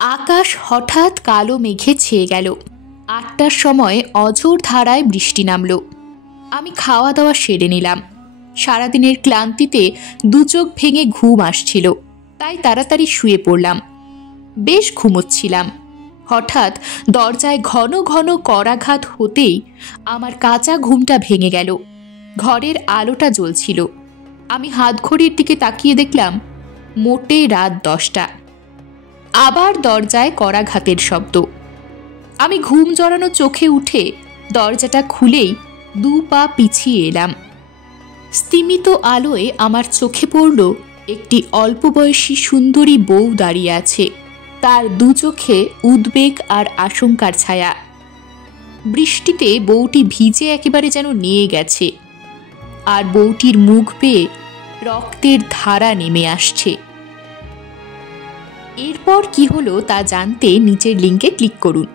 আকাশ হঠাৎ কালো মেঘে ছেয়ে গেল। ৮টার সময় অঝোর ধারায় বৃষ্টি নামল। আমি খাওয়া দাওয়া সেরে নিলাম। সারাদিনের ক্লান্তিতে দু চোখ ভেঙে ঘুম আসছিল, তাই তাড়াতাড়ি শুয়ে পড়লাম। বেশ ঘুমোচ্ছিলাম। হঠাৎ দরজায় ঘন ঘন করাঘাত হতেই আমার কাঁচা ঘুমটা ভেঙে গেল। ঘরের আলোটা জ্বলছিল। আমি হাতঘড়ির দিকে তাকিয়ে দেখলাম মোটে রাত 10টা। আবার দরজায় করাঘাতের শব্দ। আমি ঘুম জড়ানো চোখে উঠে দরজাটা খুলেই 2 পা পিছিয়ে এলাম। স্তিমিত আলোয় আমার চোখে পড়ল একটি অল্প বয়সী সুন্দরী বউ দাঁড়িয়ে আছে। তার 2 চোখে উদ্বেগ আর আশঙ্কার ছায়া। বৃষ্টিতে বউটি ভিজে একেবারে যেন নিয়ে গেছে, আর বউটির মুখ বেয়ে রক্তের ধারা নেমে আসছে। এরপর কি হলো তা জানতে নিচের লিঙ্কে ক্লিক করুন।